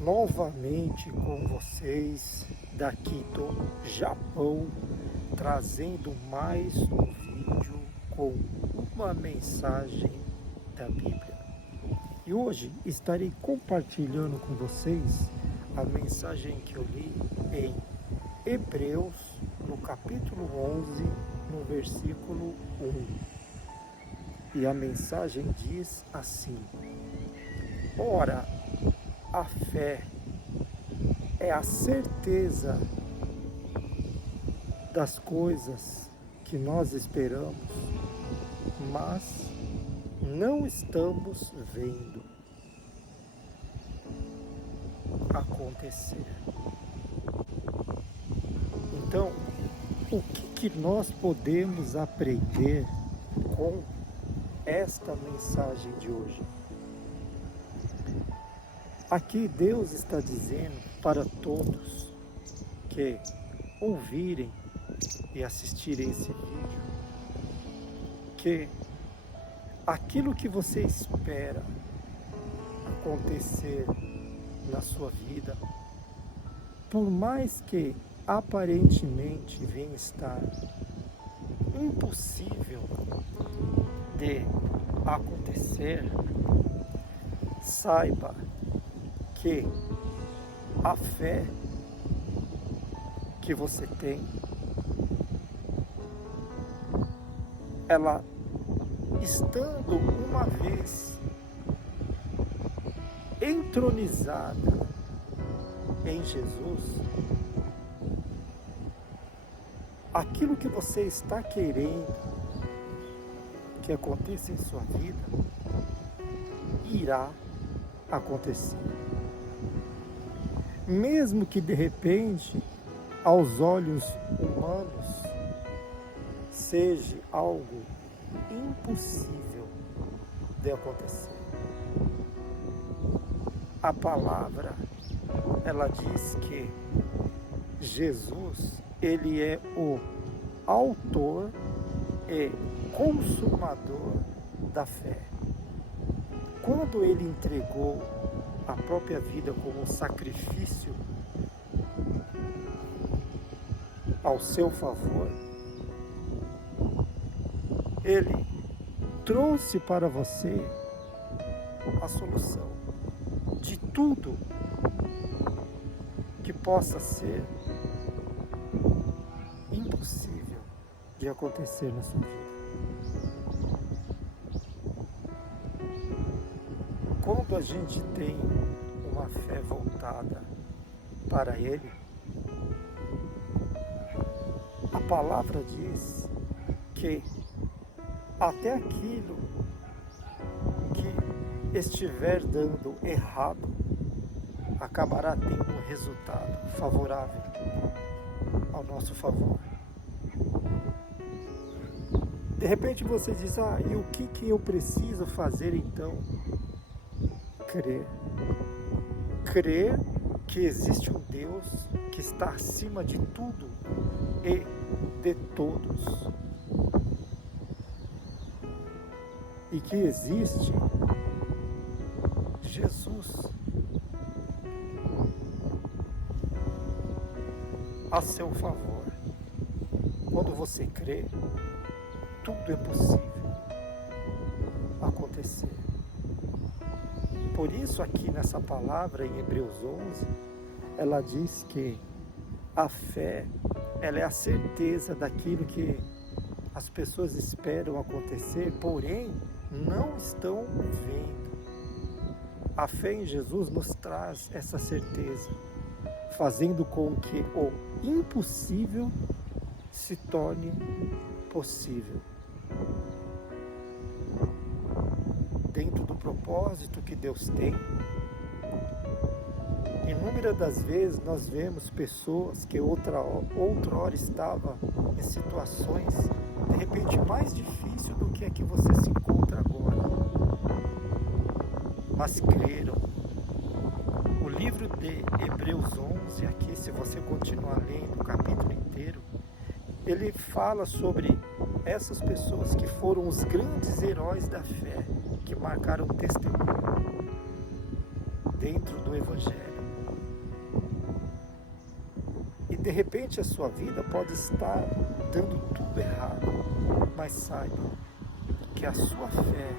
novamente com vocês daqui do Japão, trazendo mais um vídeo com uma mensagem da Bíblia. E hoje estarei compartilhando com vocês a mensagem que eu li em Hebreus, no capítulo 11, no versículo 1. E a mensagem diz assim: ora, a fé é a certeza das coisas que nós esperamos, mas não estamos vendo acontecer. Então, o que nós podemos aprender com esta mensagem de hoje? Aqui Deus está dizendo para todos que ouvirem e assistirem esse vídeo, que aquilo que você espera acontecer na sua vida, por mais que aparentemente venha estar impossível de acontecer, saiba que a fé que você tem, ela estando uma vez entronizada em Jesus, aquilo que você está querendo que aconteça em sua vida, irá acontecer. Mesmo que de repente, aos olhos humanos, seja algo impossível de acontecer. A palavra, ela diz que Jesus, ele é o autor e consumador da fé. Quando ele entregou a própria vida como sacrifício ao seu favor, ele trouxe para você a solução de tudo que possa ser impossível de acontecer na sua vida. Quando a gente tem uma fé voltada para Ele, a palavra diz que até aquilo que estiver dando errado acabará tendo um resultado favorável ao nosso favor. De repente você diz: e o que eu preciso fazer então? Crer. Crer que existe um Deus que está acima de tudo e de todos. E que existe Jesus a seu favor. Quando você crê, tudo é possível acontecer. Por isso aqui nessa palavra em Hebreus 11, ela diz que a fé, ela é a certeza daquilo que as pessoas esperam acontecer, porém não estão vendo. A fé em Jesus nos traz essa certeza, fazendo com que o impossível se torne possível. Dentro do propósito que Deus tem, inúmeras das vezes nós vemos pessoas que outrora estavam em situações de repente mais difíceis do que a que você se encontra agora, mas creram. O livro de Hebreus 11, aqui, se você continuar lendo o capítulo inteiro, ele fala sobre essas pessoas que foram os grandes heróis da fé, que marcaram testemunho dentro do Evangelho. de repente a sua vida pode estar dando tudo errado, mas saiba que a sua fé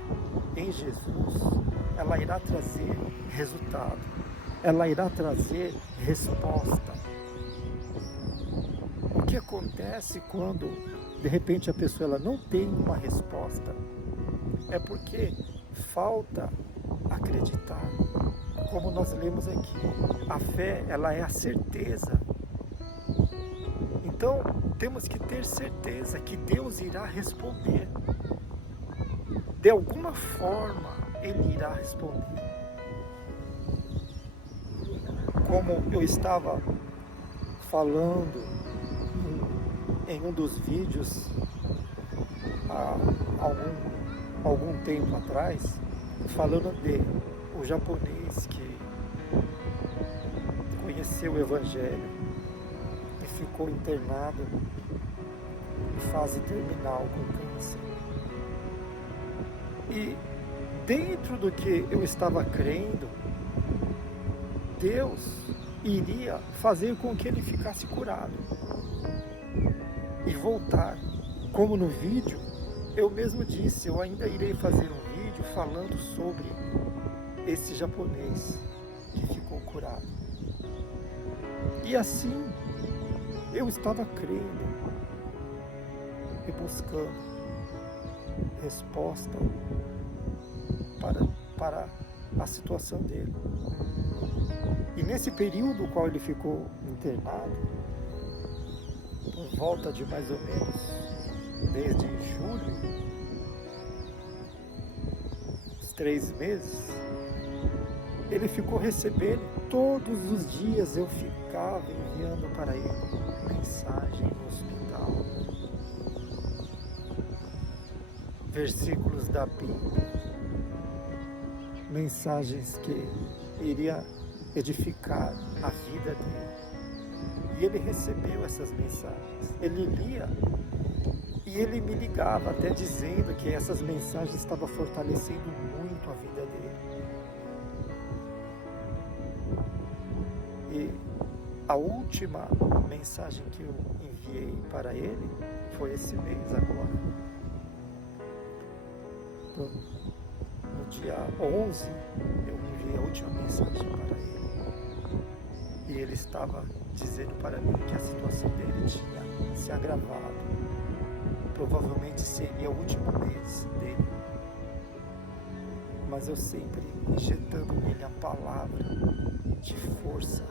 em Jesus, ela irá trazer resultado, ela irá trazer resposta. O que acontece quando de repente a pessoa ela não tem uma resposta? É porque falta acreditar. Como nós lemos aqui, a fé, ela é a certeza. Então, temos que ter certeza que Deus irá responder. De alguma forma, Ele irá responder. Como eu estava falando em um dos vídeos há algum tempo atrás, falando de o japonês que conheceu o Evangelho e ficou internado em fase terminal com câncer. E dentro do que eu estava crendo, Deus iria fazer com que ele ficasse curado e voltar. Como no vídeo, eu mesmo disse, eu ainda irei fazer um vídeo falando sobre esse japonês que ficou curado. E assim, eu estava crendo e buscando resposta para a situação dele. E nesse período qual ele ficou internado, por volta de mais ou menos desde julho, uns 3 meses, ele ficou recebendo, todos os dias eu ficava enviando para ele mensagem no hospital, versículos da Bíblia, mensagens que iria edificar a vida dele. E ele recebeu essas mensagens, ele lia e ele me ligava até dizendo que essas mensagens estavam fortalecendo muito a vida dele. E a última mensagem que eu enviei para ele foi esse mês agora. No dia 11, eu enviei a última mensagem para ele. E ele estava dizendo para mim que a situação dele tinha se agravado. Provavelmente seria o último mês dele. Mas eu sempre injetando nele a palavra de força,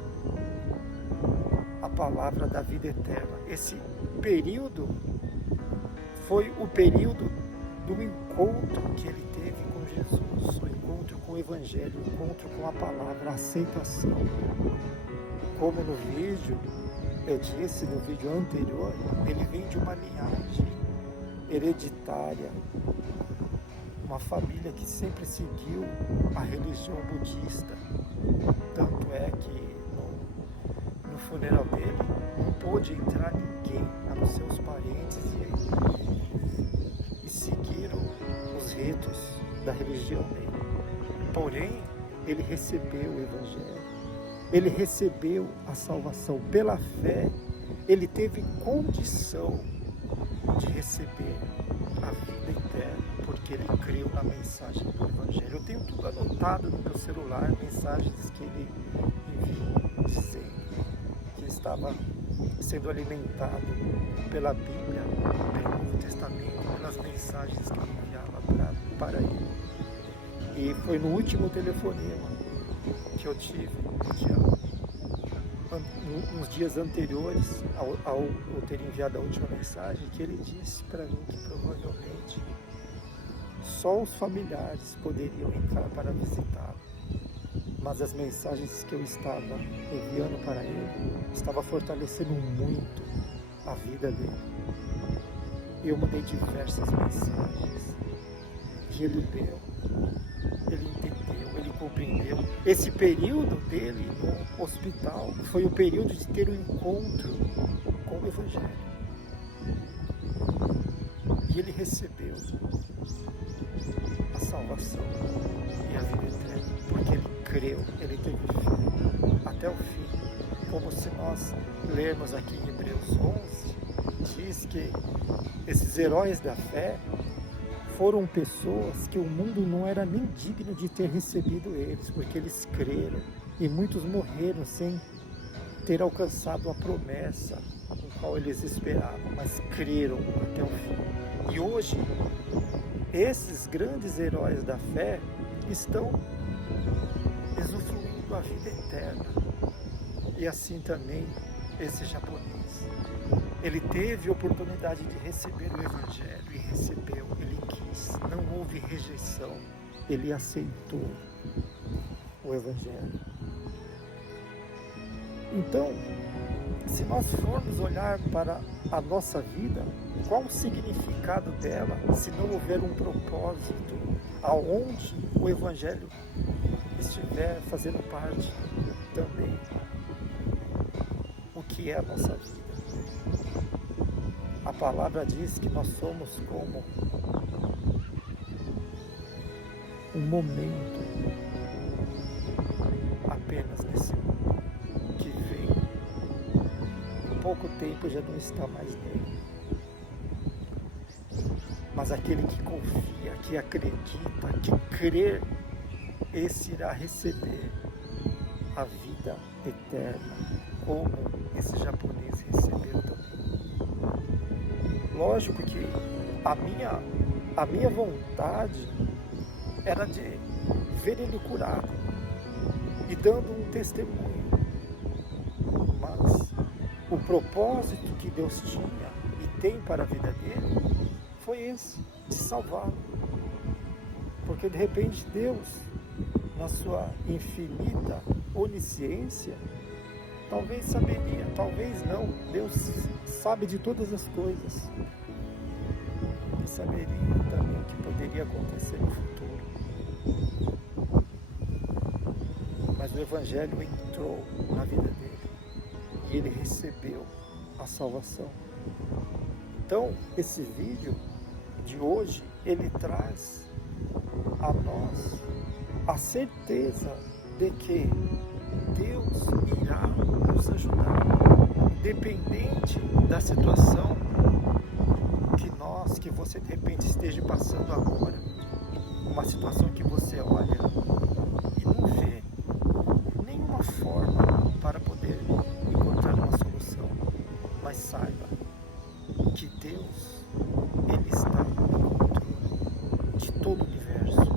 a palavra da vida eterna. Esse período foi o período do encontro que ele teve com Jesus, o encontro com o Evangelho, o encontro com a palavra, a aceitação. Como no vídeo, eu disse no vídeo anterior, ele vem de uma linhagem hereditária, uma família que sempre seguiu a religião budista. Tanto é que no funeral dele não pôde entrar ninguém, a não ser os parentes e seguiram os ritos da religião dele. Porém, ele recebeu o Evangelho, ele recebeu a salvação pela fé, ele teve condição de receber a vida eterna, porque ele creu na mensagem do Evangelho. Eu tenho tudo anotado no meu celular, mensagens que ele enviou, dizendo que estava sendo alimentado pela Bíblia, pelo Novo Testamento, pelas mensagens que ele enviava para ele. E foi no último telefonema que eu tive, uns dias anteriores ao eu ter enviado a última mensagem, que ele disse para mim que provavelmente só os familiares poderiam entrar para visitá-lo. Mas as mensagens que eu estava enviando para ele estava fortalecendo muito a vida dele. Eu mandei diversas mensagens que ele leu, ele entendeu, ele compreendeu. Esse período dele no hospital foi o período de ter um encontro com o Evangelho. E ele recebeu a salvação e a vida eterna, porque ele creu, ele teve fé até o fim. como se nós lermos aqui em Hebreus 11, diz que esses heróis da fé foram pessoas que o mundo não era nem digno de ter recebido eles, porque eles creram, e muitos morreram sem ter alcançado a promessa no qual eles esperavam, mas creram até o fim. E hoje, esses grandes heróis da fé estão usufruindo a vida eterna. E assim também esse japonês. Ele teve a oportunidade de receber o Evangelho e recebeu, ele quis, não houve rejeição, ele aceitou o Evangelho. Então, se nós formos olhar para a nossa vida, qual o significado dela se não houver um propósito aonde o Evangelho estiver fazendo parte também? O que é a nossa vida? A palavra diz que nós somos como um momento apenas nesse mundo, que vem, em pouco tempo já não está mais nele. Mas aquele que confia, que acredita, que crê, esse irá receber a vida eterna, como esse japonês recebeu também. Lógico que a minha vontade era de ver ele curado e dando um testemunho. Mas o propósito que Deus tinha e tem para a vida dele foi esse, de salvá-lo. Porque de repente Deus, na sua infinita onisciência, talvez saberia, talvez não. Deus sabe de todas as coisas. E saberia também o que poderia acontecer no futuro. Mas o Evangelho entrou na vida dele. E ele recebeu a salvação. Então, esse vídeo de hoje, ele traz a nós a certeza de que Deus irá nos ajudar, independente da situação que você de repente esteja passando agora, uma situação que você olha e não vê nenhuma forma para poder encontrar uma solução, mas saiba que Deus, ele está no controle de todo o universo,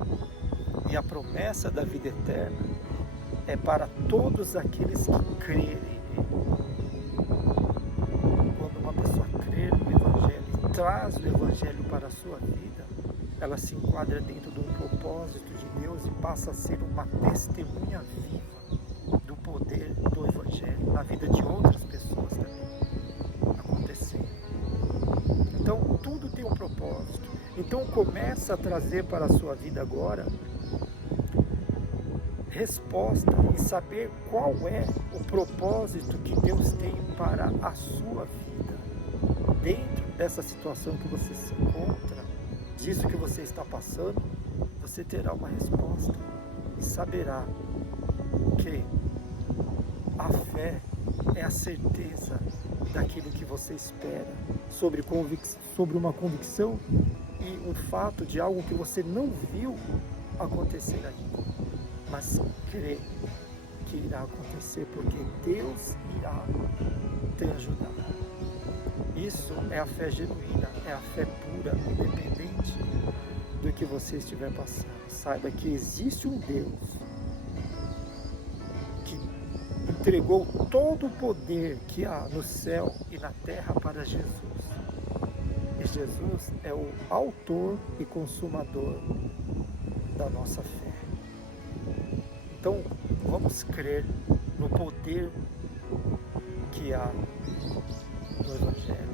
e a promessa da vida eterna é para todos aqueles que crerem nele. Quando uma pessoa crê no Evangelho e traz o Evangelho para a sua vida, ela se enquadra dentro de um propósito de Deus e passa a ser uma testemunha viva do poder do Evangelho na vida de outras pessoas também acontecendo. Então, tudo tem um propósito. Então, começa a trazer para a sua vida agora resposta em saber qual é o propósito que Deus tem para a sua vida. Dentro dessa situação que você se encontra, disso que você está passando, você terá uma resposta e saberá que a fé é a certeza daquilo que você espera, sobre uma convicção e um fato de algo que você não viu acontecer ainda, mas crê que irá acontecer, porque Deus irá te ajudar. Isso é a fé genuína, é a fé pura, independente do que você estiver passando. Saiba que existe um Deus que entregou todo o poder que há no céu e na terra para Jesus. E Jesus é o autor e consumador da nossa fé. Então, vamos crer no poder que há no Evangelho.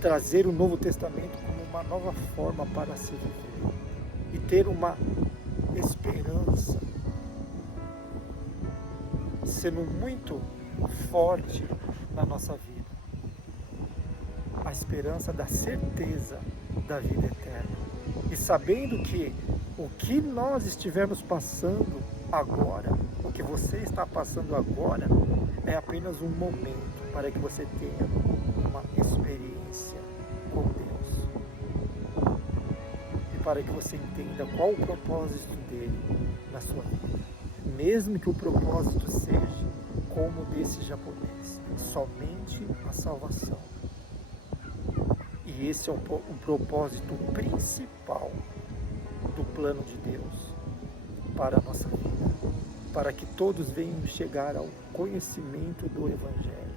Trazer o Novo Testamento como uma nova forma para se viver. E ter uma esperança sendo muito forte na nossa vida. A esperança da certeza da vida eterna. E sabendo que o que nós estivermos passando agora, o que você está passando agora é apenas um momento para que você tenha uma experiência com Deus. E para que você entenda qual o propósito dele na sua vida. Mesmo que o propósito seja como o desse japonês, somente a salvação. E esse é o propósito principal do plano de Deus para a nossa vida, para que todos venham chegar ao conhecimento do Evangelho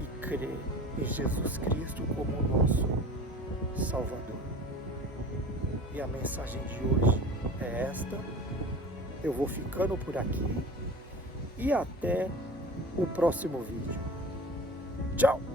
e crer em Jesus Cristo como o nosso Salvador. E a mensagem de hoje é esta. Eu vou ficando por aqui e até o próximo vídeo. Tchau!